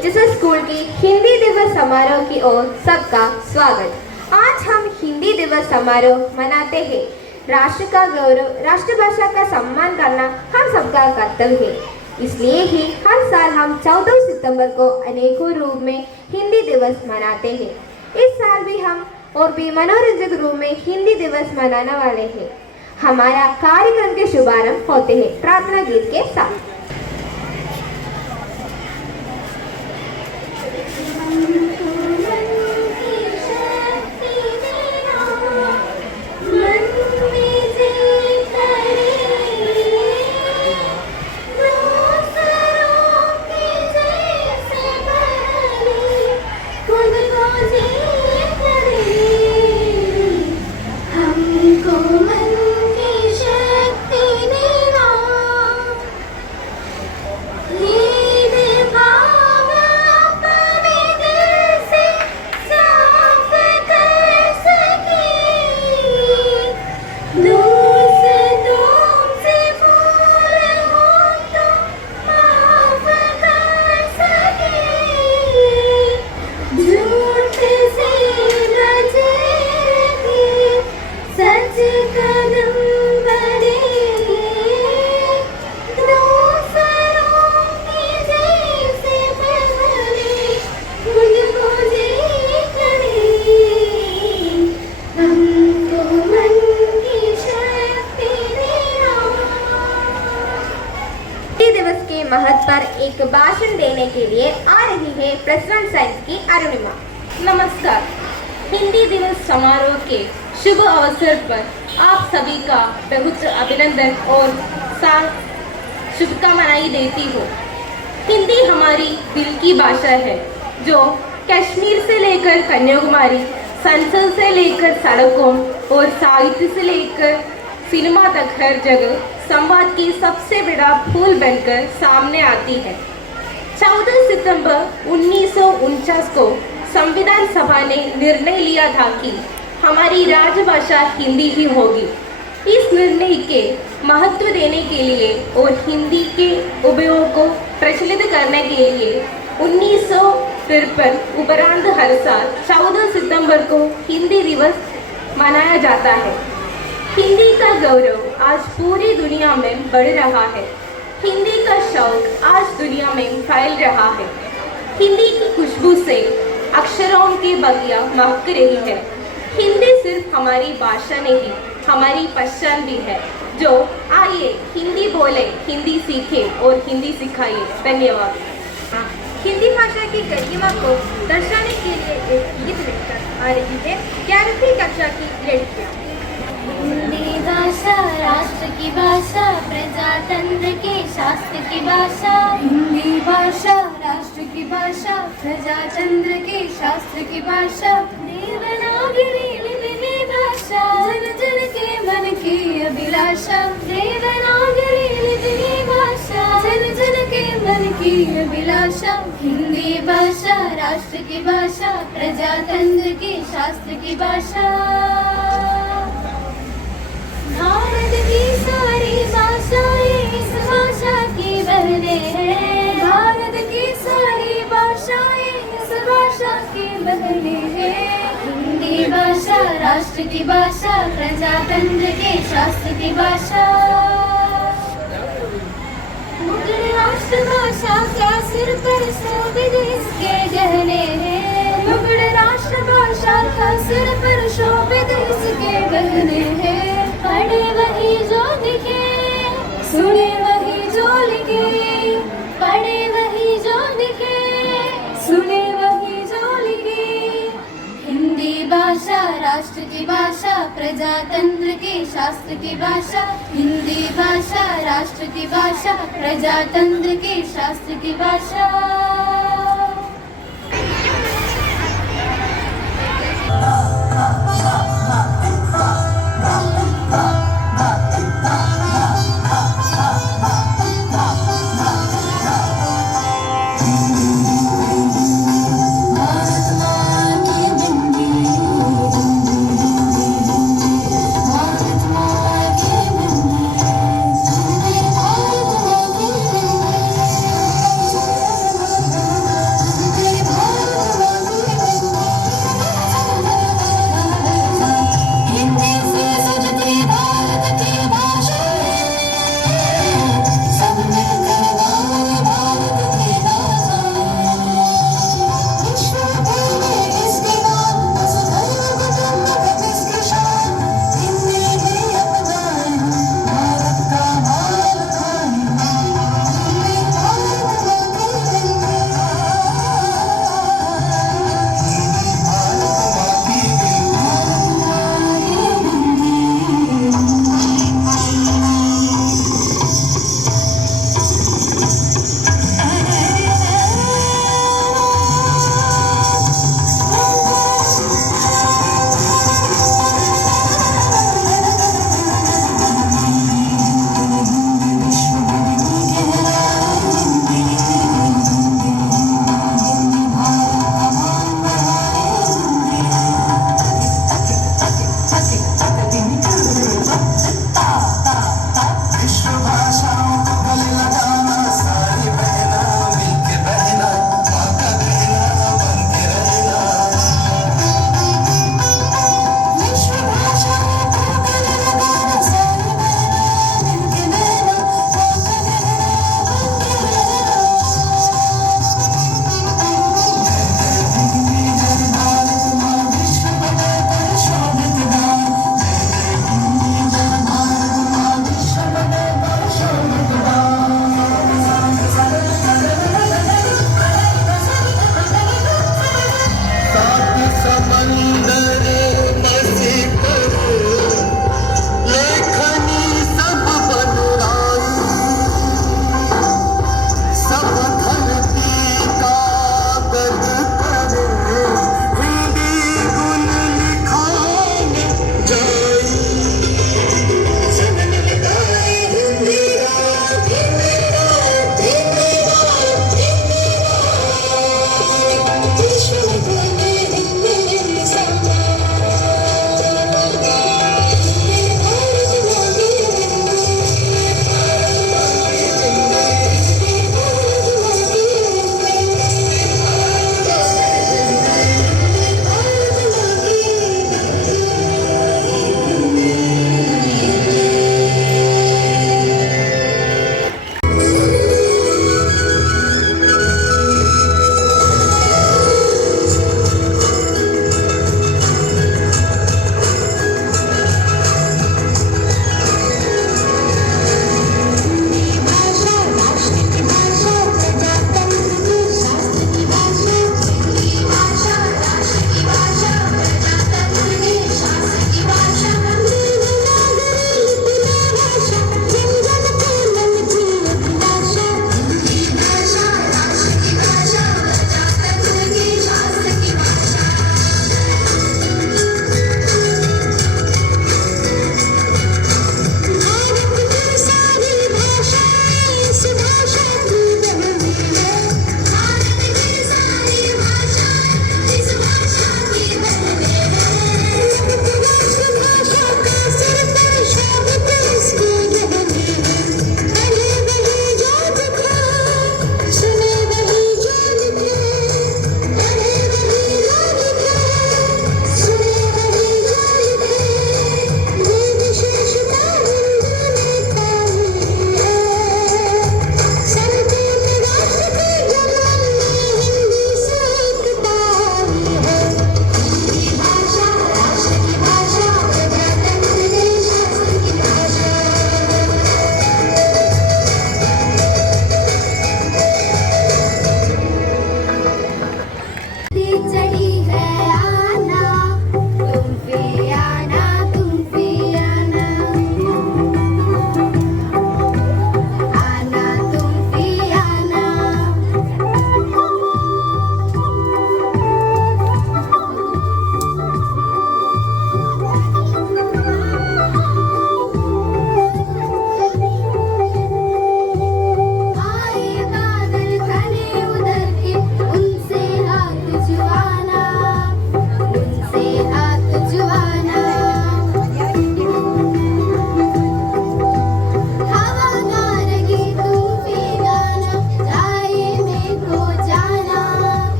HSS school की हिंदी दिवस समारोह की ओर सबका स्वागत। आज हम हिंदी दिवस समारोह मनाते हैं। राष्ट्र का गौरव, राष्ट्रभाषा का सम्मान करना हम सबका कर्तव्य है। इसलिए ही हर साल हम 14 सितंबर को अनेकों रूप में हिंदी दिवस मनाते हैं। इस साल भी हम और भी मनोरंजक रूप में हिंदी दिवस मनाने वाले हैं। हमारा कार्यक्रम के शुभारंभ होते हैं प्रार्थना गीत के साथ। महत्व पर एक भाषण देने के लिए आ रही है प्रेसिडेंट साइंस की अरुणिमा। नमस्कार। हिंदी दिवस समारोह के शुभ अवसर पर आप सभी का बहुत अभिनंदन और शुभकामनाएं देती हूँ। हिंदी हमारी दिल की भाषा है जो कश्मीर से लेकर कन्याकुमारी, संसद से लेकर सड़कों और साहित्य से लेकर सिनेमा तक हर जगह संवाद की सबसे बड़ा फूल बनकर सामने आती है। 14 सितंबर 1949 को संविधान सभा ने निर्णय लिया था कि हमारी राजभाषा हिंदी ही होगी। इस निर्णय के महत्व देने के लिए और हिंदी के उपयोग को प्रचलित करने के लिए 1953 उपरांत हर साल 14 सितंबर को हिंदी दिवस मनाया जाता है। हिंदी का गौरव आज पूरी दुनिया में बढ़ रहा है। हिंदी का शौक आज दुनिया में फैल रहा है। हिंदी की खुशबू से अक्षरों की बगिया महक रही है। हिंदी सिर्फ हमारी भाषा नहीं, हमारी पहचान भी है। जो आइए हिंदी बोले, हिंदी सीखे और हिंदी सिखाइए। धन्यवाद। हिंदी भाषा की गरिमा को दर्शाने के लिए एक गीत लेकर आ रही है 11वीं कक्षा की लड़कियाँ। हिंदी भाषा राष्ट्र की भाषा, प्रजातंत्र के शास्त्र की भाषा। हिंदी भाषा राष्ट्र की भाषा, प्रजातंत्र के शास्त्र की भाषा। देवनागरी लिपि भाषा, जन जन के मन की अभिलाषा। देवनागरी लिपि भाषा, जन जन के मन की अभिलाषा। हिंदी भाषा राष्ट्र की भाषा, प्रजातंत्र के शास्त्र की भाषा। भारत की सारी भाषाएं इस भाषा की बहनें हैं। भारत की सारी भाषाएं इस भाषा की बहनें हैं। हिंदी भाषा राष्ट्र की भाषा, प्रजातंत्र के शास्त्र की भाषा। मुगल राष्ट्रभाषा क्या सिर पर शोभित इसके गहने हैं। मुगल राष्ट्रभाषा का सिर पर शोभित इसके गहने हैं। पढ़े वही जो दिखे, सुने वही जो लिखे। पढ़े वही जो दिखे, सुने वही जो लिखे। हिंदी भाषा राष्ट्र की भाषा, प्रजातंत्र के शास्त्र की भाषा। हिंदी भाषा राष्ट्र की भाषा, प्रजातंत्र के शास्त्र की भाषा।